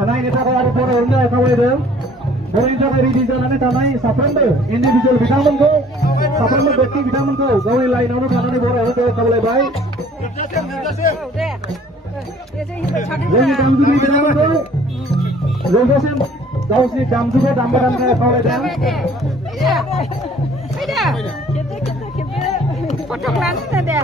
Tanai ini tak ada pura rendah kau itu. Boleh juga ready jalan tanai saprende. Individual vitamin ko, saprende beti vitamin ko. Kau ini lain orang tanai pura itu kau boleh baik. Jadi kamu juga vitamin ko. Logosan kau sih kamu juga tambahan kau itu. Potong lantai ada.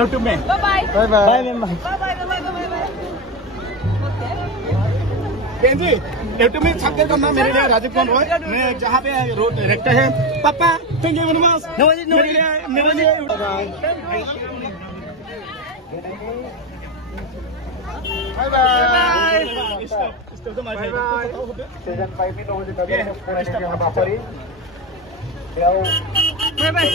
YouTube में bye bye bye बहन जी YouTube में छाप करना मेरे लिए राजीव कुमार रॉय मैं जहाँ पे रोड डायरेक्टर है पापा थैंक यू वेरी मच मेरे लिए बाय बाय स्टॉप तो माय सीजन 5 में लोगों से कभी हमारी Bye-bye.